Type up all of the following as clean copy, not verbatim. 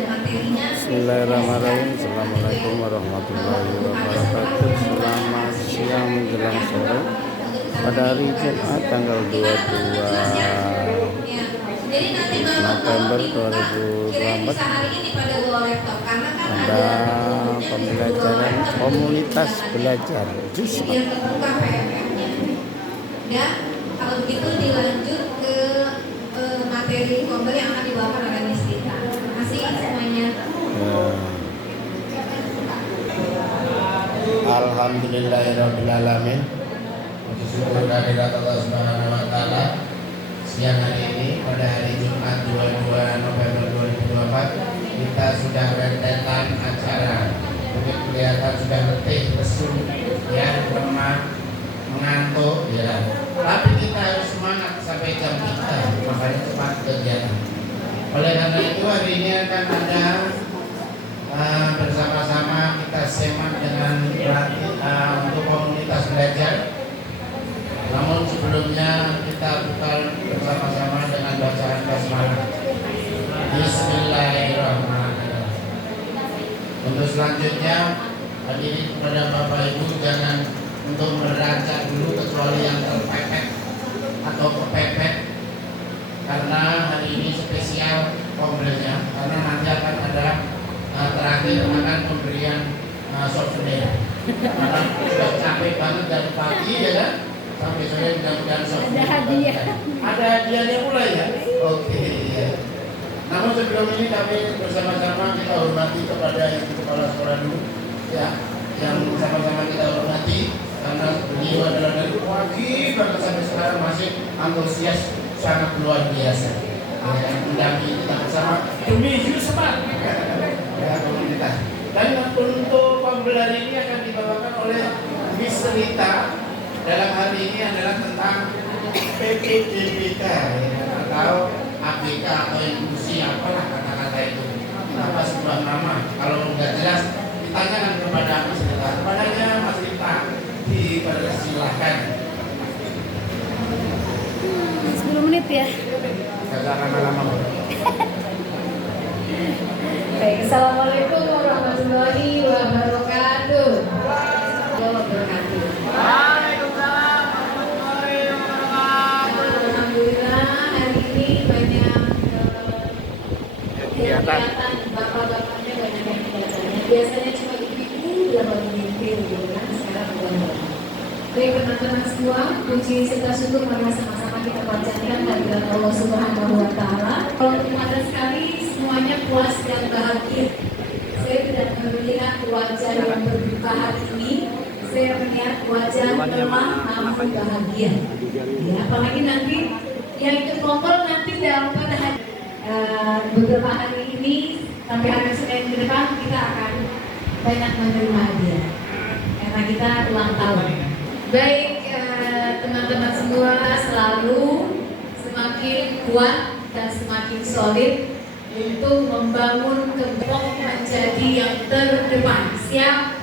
Bismillahirrahmanirrahim. Assalamualaikum warahmatullahi wabarakatuh. Selamat siang menjelang sore pada hari Jumat tanggal 22 November 2024. Ada pembelajaran komunitas belajar juz. Dan kalau begitu dilanjut ke materi kompel yang akan dibawakan oleh Miss Dita. Terima kasih semuanya. Alhamdulillahirabbil alamin. Syukur kehadirat Allah Subhanahu wa taala. Siang hari ini pada hari Jumat 22 November 2024 kita sudah rentetan acara. Mungkin kelihatan sudah letih, lesu, ya, lemah, mengantuk, ya. Tapi kita harus semangat sampai jam 3, makanya cepat kegiatan. Oleh karena itu hari ini akan ada bersama-sama kita semak dengan untuk komunitas belajar. Namun sebelumnya kita buka bersama-sama dengan bacaan basmalah. Bismillahirrahmanirrahim. Untuk selanjutnya hadirin kepada Bapak Ibu jangan untuk meraca dulu kecuali yang terpepet atau kepepet, karena hari ini spesial kompilnya, karena nanti akan ada terakhir akan pemberian souvenir. Karena sudah capek banget dari pagi ya kan, sampai sore mudah-mudahan souvenir. Ada hadiahnya pula ya. Oke. Ya. Namun sebelum ini kami bersama-sama kita hormati kepada Ibu Kepala Sekolah dulu, ya, yang sama-sama kita hormati karena beliau adalah dari pagi bahkan sampai sekarang masih antusias sangat luar biasa. Yang mendampingi kita bersama demi Yusman ya komunitas. Dan untuk pembelajaran ini akan dibawakan oleh Miss Rita. Dalam hal ini adalah tentang PPDBK ya, atau ABK atau inklusi, apalah kata-kata itu. Kenapa sebuah nama? Kalau nggak jelas ditanyakan kepada Miss Rita. Kepadanya Mas Rita dipersilahkan. 10 menit ya. Gak lama-lama. Baik, assalamualaikum warahmatullahi wabarakatuh. Waalaikumsalam warahmatullahi wabarakatuh. Alhamdulillah hari ini banyak kegiatan, bapak-bapaknya banyak yang kegiatannya. Biasanya cuma ibu-ibu yang memimpin gitu kan, sekarang bukan. Baik teman-teman semua, puji serta syukur mari sama-sama kita panjatkan kehadirat Allah Subhanahu wa taala. Kalau pada sekali semuanya puas dan bahagia. Saya tidak melihat wajah yang berduka hari ini. Saya melihat wajah lemah namun bahagia. Ya, apalagi nanti yang ikut kompol nanti dalam pada hari beberapa hari ini sampai hari Senin ke depan kita akan banyak menerima hadiah karena kita ulang tahun. Baik teman-teman semua, selalu semakin kuat dan semakin solid untuk membangun kelompok menjadi yang terdepan. Siap?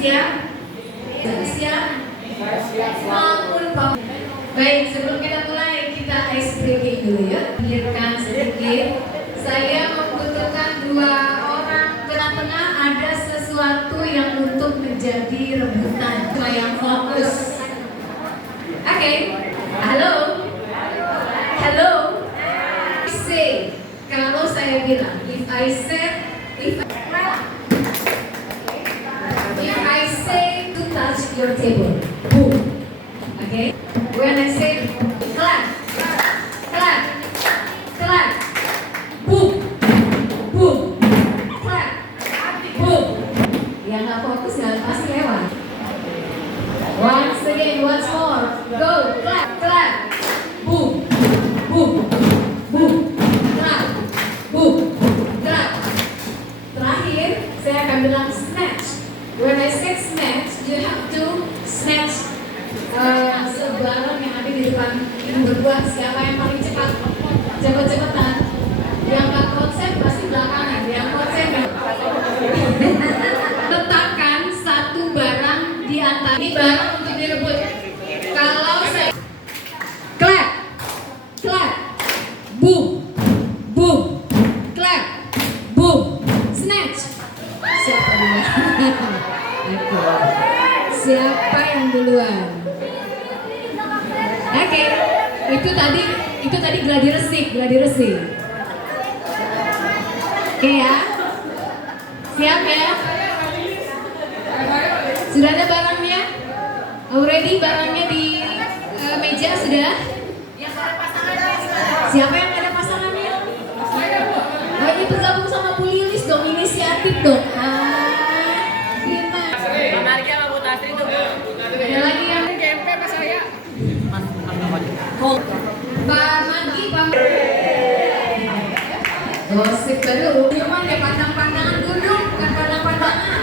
Siap? Siap? Baik, sebelum kita mulai kita ice breaking dulu ya. Biarkan sedikit. Saya membutuhkan 2 orang tengah-tengah, ada sesuatu yang untuk menjadi rebutan, yang fokus. Oke, halo, halo. Say, kalau saya bilang, if I say to touch your table, boom. Okay. When I say clap, clap, clap, boom, boom, clap, boom. Yang nggak fokus nggak pasti lewat. Once again, once more, go, clap, clap, boom, boom, boom, clap, boom, clap. Terakhir, saya akan bilang snatch. When I say snatch, you have to snatch sebarang yang ada di depan yang berbuat. Siapa yang paling cepat? Cepet-cepetan. Yang nggak konsen pasti belakangan. Yang konsen letakkan satu barang di antara ini barang untuk direbut. Kalau saya clap, clap, boom, boom, clap, Siapa yang duluan? Oke, itu tadi gladi resik. Oke ya, siap ya? Sudah ada barangnya? Already barangnya di meja sudah? Siapa yang ada pasangannya? Oh, ini bergabung sama Bu Lilis dong, inisiatif dong. Gimana? Ada lagi yang GMP pas saya. Pak Magi, Pak gosip baru. Cuma deh pandang-pandangan dulu, bukan pandang-pandangan.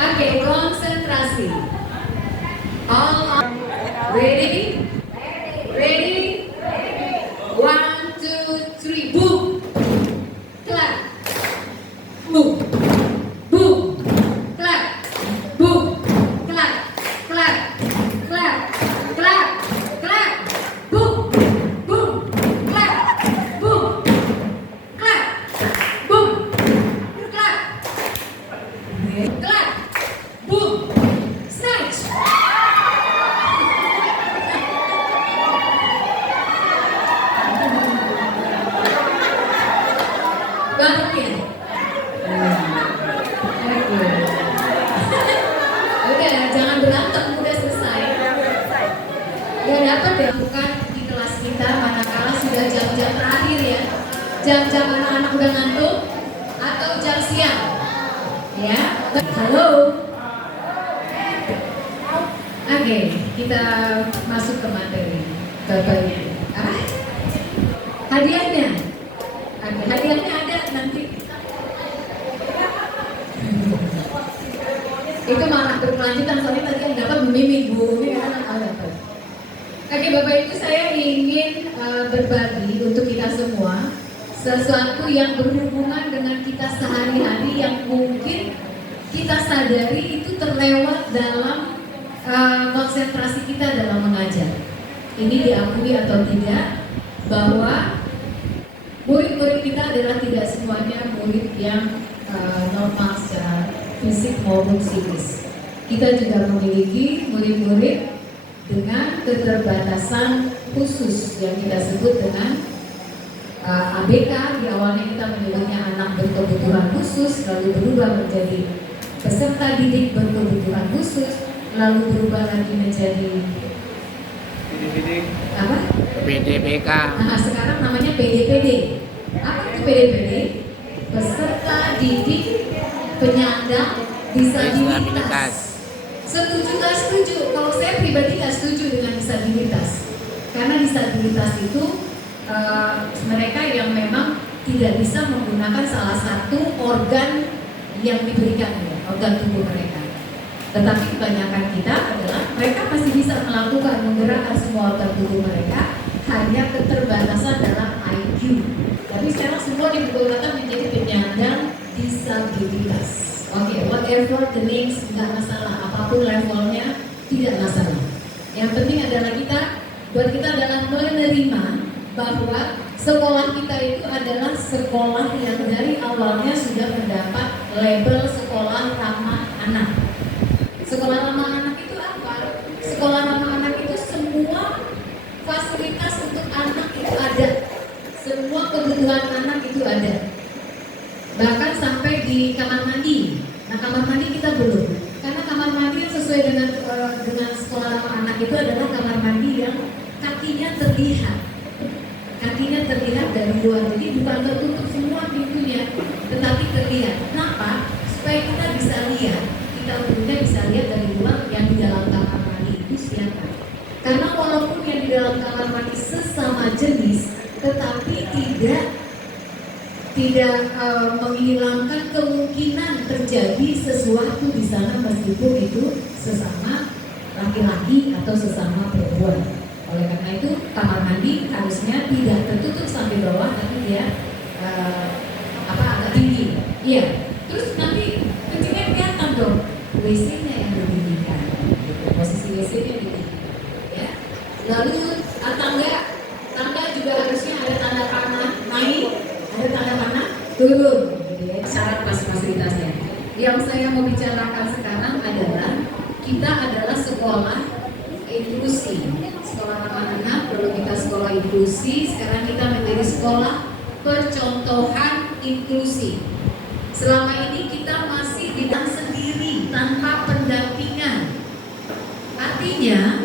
Oke, konsentrasi. All ready? Ready? 1, 2, 3, boom! Clap! Boom! Boom! Clap! Boom! Clap! Clap! Clap! Clap! Clap! Boom! Boom! Clap! Boom! Clap! Boom! Clap! Clap! Boom! Snatch! Bantuin. Oke. Udah, jangan berantem, udah selesai. Udah dapat ya, bukan di kelas kita manakala sudah jam-jam terakhir ya. Jam-jam anak-anak udah ngantuk atau jam siang. Ya. Halo. Oke, kita masuk ke materi. Bapak Ibu. Apa? Hadiahnya. Oke, hadiahnya ada nanti. Itu malah berkelanjutan, soalnya tadi yang dapat memimik Bu, ini kan dapat. Oke Bapak Ibu, saya ingin berbagi untuk kita semua sesuatu yang berhubungan dengan kita sehari-hari yang mungkin kita sadari itu terlewat dalam konsentrasi kita dalam mengajar. Ini diakui atau tidak bahwa murid-murid kita adalah tidak semuanya murid yang normal secara fisik maupun psikis. Kita juga memiliki murid-murid dengan keterbatasan khusus yang kita sebut dengan ABK. Di awalnya kita menyebutnya anak berkebutuhan khusus, lalu berubah menjadi peserta didik berkebutuhan khusus, lalu berubah lagi menjadi apa? PDPK. Nah, sekarang namanya PDPD. Apa itu PDPD? Peserta didik penyandang disabilitas. Setuju nggak setuju? Kalau saya pribadi nggak setuju dengan disabilitas, karena disabilitas itu mereka yang memang tidak bisa menggunakan salah satu organ yang diberikan, ya, organ tubuh mereka. Tetapi kebanyakan kita adalah mereka masih bisa melakukan menggerakkan semua organ tubuh mereka, hanya keterbatasan dalam IQ. Tapi sekarang semua dipukulkan menjadi penyandang disabilitas. Oke, whatever the names, nggak masalah, apapun levelnya tidak masalah. Yang penting adalah buat kita adalah menerima bahwa sekolah kita itu adalah sekolah yang dari awalnya sudah mendapat label sekolah ramah anak. Sekolah ramah anak itu apa? Sekolah ramah anak itu semua fasilitas untuk anak itu ada, semua kebutuhan anak itu ada. Bahkan sampai di kamar mandi. Nah, kamar mandi kita belum, karena kamar mandi yang sesuai dengan sekolah ramah anak itu adalah kamar mandi yang kakinya terlihat dari luar, jadi bukan tertutup semua pintunya, tetapi terlihat. Kenapa? Supaya kita bisa lihat, kita umumnya bisa lihat dari luar yang di dalam kamar mandi itu siapa. Karena walaupun yang di dalam kamar mandi sesama jenis, tetapi tidak menghilangkan kemungkinan terjadi sesuatu di sana meskipun itu sesama laki-laki atau sesama perempuan. Oleh karena itu kamar mandi harusnya tidak tertutup sampai bawah, tapi dia agak tinggi. Iya. Terus nanti kencingnya kelihatan dong. WC-nya yang didirikan. Posisi WC-nya didirikan. Ya. Lalu tangga juga harusnya ada tanda panah naik, ada tanda panah turun. Gitu ya. Syarat fasilitasnya. Yang saya mau bicarakan sekarang adalah kita adalah sekolah inklusi. Sekolah anak-anak, dulu kita sekolah inklusi, sekarang kita menjadi sekolah percontohan inklusi. Selama ini kita masih bidang sendiri tanpa pendampingan. Artinya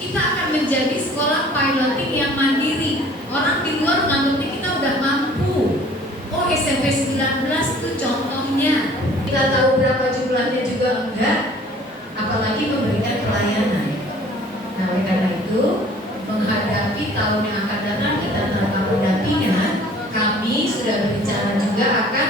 kita akan menjadi sekolah piloting yang mandiri. Orang di luar menganggapnya kita udah mampu. Oh, SMP 19 itu contohnya. Kita tahu berapa jumlahnya juga enggak, apalagi memberikan pelayanan. Nah, oleh karena itu, menghadapi tahun yang akan datang kita tanpa pendampingan, kami sudah berbicara juga akan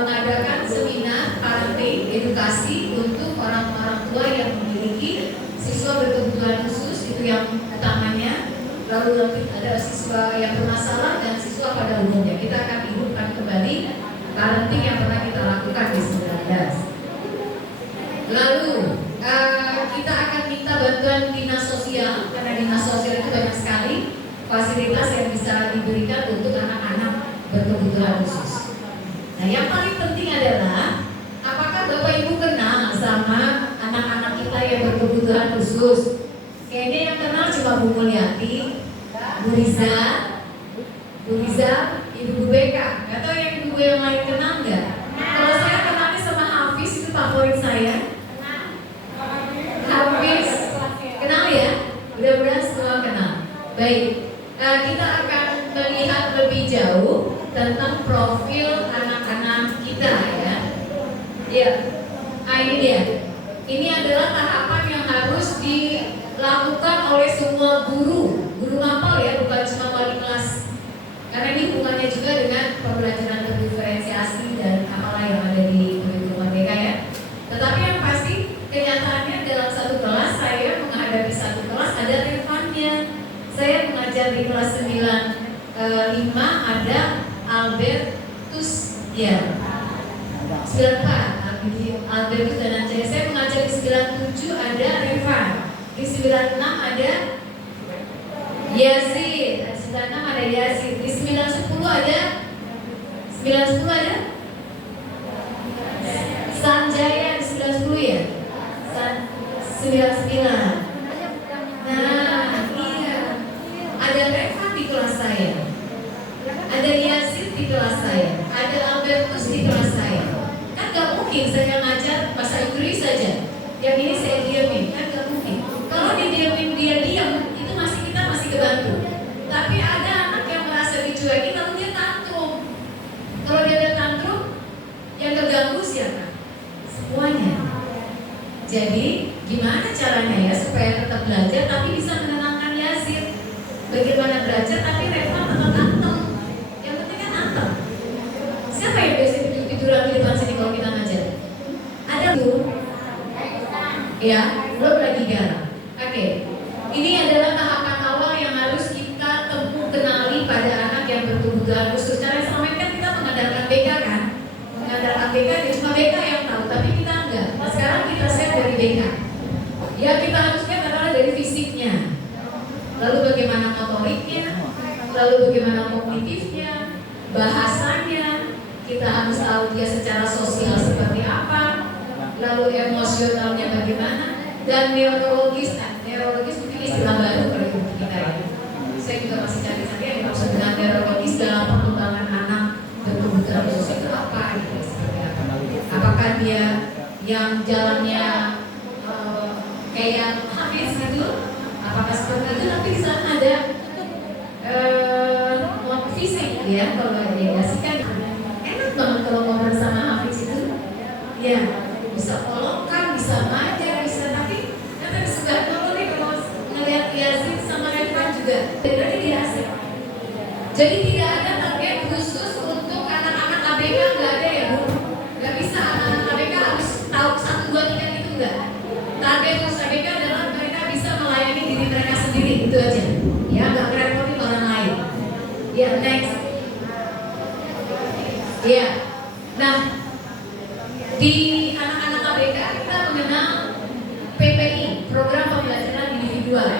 mengadakan seminar parenting edukasi untuk orang-orang tua yang memiliki siswa berkebutuhan khusus, itu yang utamanya. Lalu nanti ada siswa yang bermasalah dan siswa pada umumnya. Kita akan hidupkan kembali parenting yang pernah kita lakukan di 19. Lalu kita akan minta bantuan dinas sosial, karena dinas sosial itu banyak sekali fasilitas yang bisa diberikan untuk anak-anak berkebutuhan khusus. Nah, yang paling penting adalah apakah Bapak Ibu kenal sama anak-anak kita yang berkebutuhan khusus? Kayaknya yang kenal cuma Bu Mulyati, Bu Riza, Ibu Bu Beka. Gak tahu yang Ibu yang lain kenal nggak? Kalau saya kenalnya sama Hafiz, itu favorit saya. Hafiz, kenal ya? Mudah-mudahan semua kenal. Baik, kita akan melihat lebih jauh tentang profil anak-anak kita ya. Ya, ini dia. Ini adalah tahapan yang harus dilakukan oleh semua guru mapel ya, bukan cuma wali kelas. Karena ini hubungannya juga dengan pembelajaran berdiferensiasi dan apalah yang ada di kurikulum Merdeka ya. Tetapi yang pasti kenyataannya dalam satu kelas, saya menghadapi satu kelas ada revannya. Saya mengajar di kelas 95 ada Albertus ya. 94 Albertus dan Anjay. Saya mengajar di 97 ada Revan. Di 96 ada Yazid. Di 96 ada Yazid. Di 910 ada Sanjaya. Di 910 ya 99. Nah, iya. Ada Revan di kelas saya. Ada Yazid di kelas saya. Ada Albertus di kelas saya. Kan gak mungkin saya ngajar bahasa Inggris saja. Yang ini saya diamin, kan gak mungkin. Kalau didiamin dia diam, itu kita masih kebantu. Tapi ada anak yang merasa dicuekin lalu dia tantrum. Kalau dia ada tantrum, yang terganggu siapa? Semuanya. Jadi gimana caranya ya supaya tetap belajar tapi bisa menenangkan Yazid? Bagaimana belajar tapi Revan tetap anteng? Yang penting kan anteng. Siapa yang biasa tiduran di depan sini kalau kita ngajar? Ada Bu? Ya, belum lagi garang. Oke, ini adalah tahapan awal yang harus kita tempuh kenali pada anak yang berkebutuhan khusus. Karena selama ini kan kita mengandalkan BK kan? Mengandalkan BK, ya cuma BK yang tahu, tapi kita enggak. Nah, sekarang kita share dari BK. Ya, kita harus lihat adalah dari fisiknya. Lalu bagaimana motoriknya, lalu bagaimana kognitifnya, bahasanya. Kita harus tahu dia secara sosial seperti apa, lalu emosionalnya bagaimana, dan neurologis mungkin istilah baru bagi kita ya. Saya juga masih cari-cari yang dimaksud dengan neurologis dalam perkembangan anak berkebutuhan khusus itu apa gitu, seperti apa. Apakah dia yang jalannya kayak Hafiz gitu, apakah seperti itu, tapi di sana ada fisik ya, kalau diagregasikan enak banget kalau ngobrol sama Hafiz itu ya, bisa polongkan, bisa majar, bisa, tapi kata suka dulu nih kalau ngelihat Yazid sama Revan juga jadi dia asik. Jadi tidak ada target khusus untuk anak-anak ABK, nggak ada ya Bu, nggak bisa anak-anak ABK harus tahu 1, 2, 3 gitu enggak. Target khusus ABK adalah mereka bisa melayani diri mereka sendiri, itu aja ya, nggak merepotin orang lain ya. Next ya. Nah, di anak-anak ABK kita mengenal PPI, program pembelajaran individual.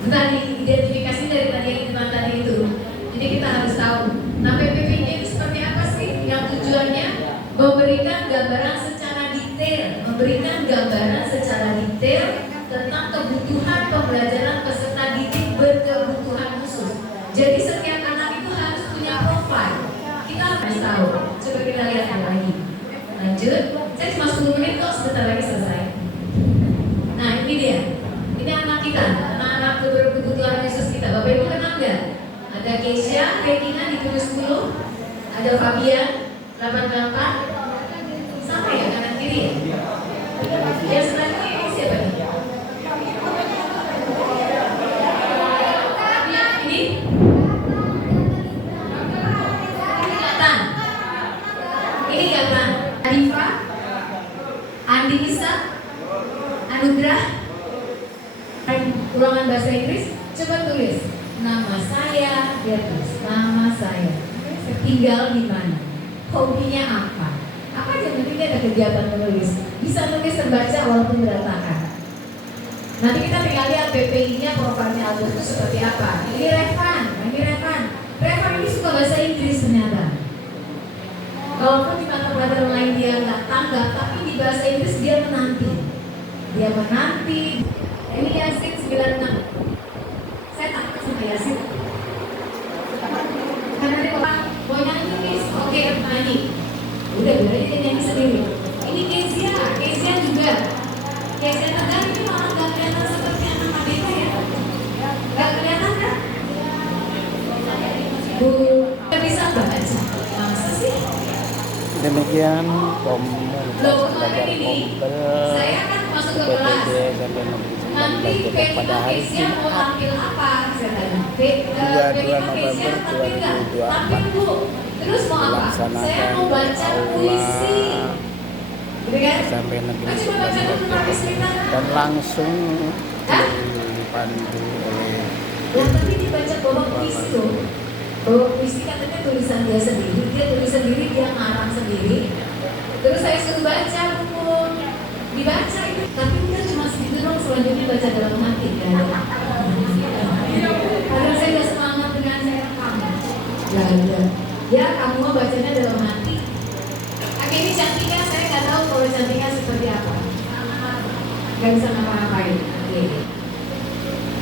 Tadi identifikasi dari tadi yang tadi itu. Jadi kita harus tahu. Nah, PPI ini seperti apa sih? Yang tujuannya memberikan Jadi setiap anak itu harus punya profil. Kita harus tahu. Coba kita lihat lagi. Lanjut. Saya cuma 10 menit kok, sebentar lagi selesai. Nah ini dia. Ini anak kita, anak-anak kebutuhan khusus kita. Bapak Ibu kenal nggak? Ada Keisha, Regina ditulis dulu. Ada Fabian, 88. Sama ya kanan kiri ya? Ya selanjutnya ini siapa nih? Ini? Gatan. Ini Gatan. Arifa, Andi Isa, Anugrah. Ulangan bahasa Inggris. Coba tulis nama saya. Dia tulis nama saya. Tinggal di mana? Hobinya apa? Apa aja penting dia ada kegiatan menulis. Bisa nulis terbaca walaupun berantakan. Nanti kita tinggal lihat PPI-nya profilnya Aldo itu seperti apa. Ini Revan, ini Revan. Revan ini suka bahasa Inggris ternyata. Walaupun di mata pelajaran lain dia nggak tanggap, tapi di bahasa Inggris dia menanti. Dia menanti. Ini Yasin 96. Saya takut sama Yasin. Karena dia mau nyanyi Miss, oke nyanyi. Udah biar aja dia nyanyi sendiri. Ini Kezia juga. Kezia Tegar ini malah gak kelihatan seperti anak Madita ya. Gak kelihatan kan? Bu, gak bisa baca. Masa sih? Demikian komunitas belajar Kompel Saya kan masuk ke kelas. PPD SMP Negeri 9 Nanti Depok pada hari Kezia mau Jumat tampil apa? Saya tanya. 22 November 2024 Bu, terus mau apa? Saya dilaksanakan mau baca puisi. Gitu kan? SMP Negeri Kan 9 cuma baca Depok buku cerita. dan langsung dipandu oleh Dan tapi dibaca babak puisi loh. Babak puisi katanya tulisan dia sendiri, dia tulis sendiri, dia ngarang sendiri. Terus saya suruh baca buku, dibaca itu. Tapi udah cuma segitu dong, selanjutnya baca dalam hati kan. Padahal saya udah semangat dengan saya rekam. Ya kamu mau bacanya dalam hati. Oke, ini Cantika, saya nggak tahu kalau Cantika seperti apa. Gak bisa ngapa-ngapain. Oke.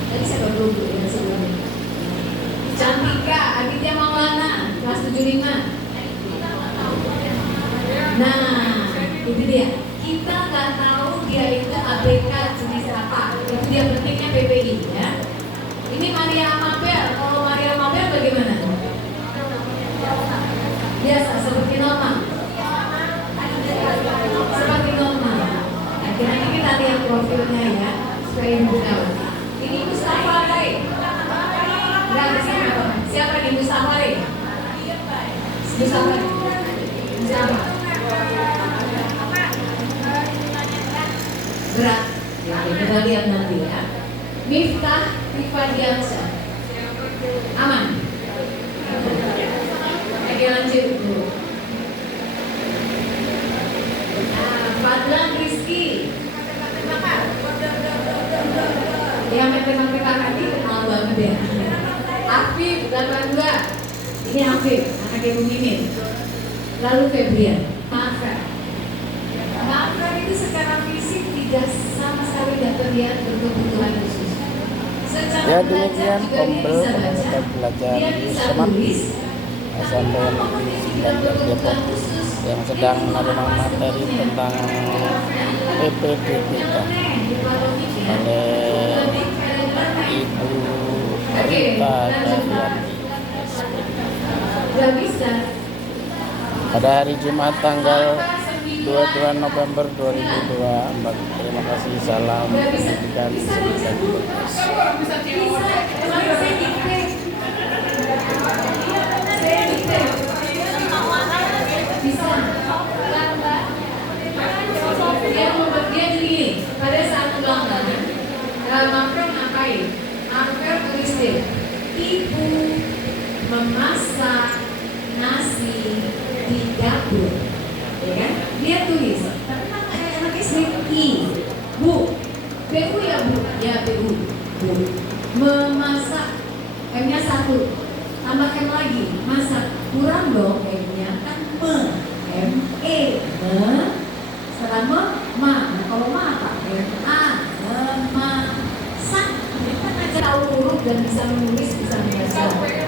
Tadi saya baru yang sebelumnya. Cantika, Aditya Maulana, kelas 75. Nah, itu dia. Kita nggak tahu dia itu ABK jenis apa. Itu dia pentingnya PPI ya. Ini Maria Amabel. Kalau Maria Amabel bagaimana? Biasa seperti normal. Seperti normal. Nanti kita lihat profilnya ya, supaya ibu tahu. Ini Mustafa Ray. Siapa nih Mustafa Ray? Mustafa. Siapa? Berat. Ya, kita lihat nanti ya. Miftah Rifadiansyah. Aman. Oke, lanjut dulu. Fadlan Rizky. Yang memang tadi kenal banget ya. Afif 82. Ini Afif, anak Ibu Mimin. Lalu Febrian. Maafkan itu secara fisik tidak sama sekali tidak terlihat berkebutuhan khusus. Secara ya belajar demikian juga dia Kompel bisa baca. komunitas belajar Dia bisa Seman tulis. SMP Negeri 9 Depok yang sedang menerima materi tentang PPDBK oleh Ibu Rita Davianti Gak bisa. pada hari Jumat tanggal 22 November 2024. Terima kasih, salam pendidikan dan berkas. Dia gini, pada saat ulang tahun, Manfred ngapain? Manfred tulis deh, ibu memasak nasi di dapur, ya kan? Dia tulis, tapi anak SD bu, ya bu, ya bu, memasak, M-nya 1, tambah M lagi, masak, kurang dong M-nya kan M-E, setelah ma, kalau ma apa? A, memasak, kita kan aja tahu huruf dan bisa menulis, bisa membaca.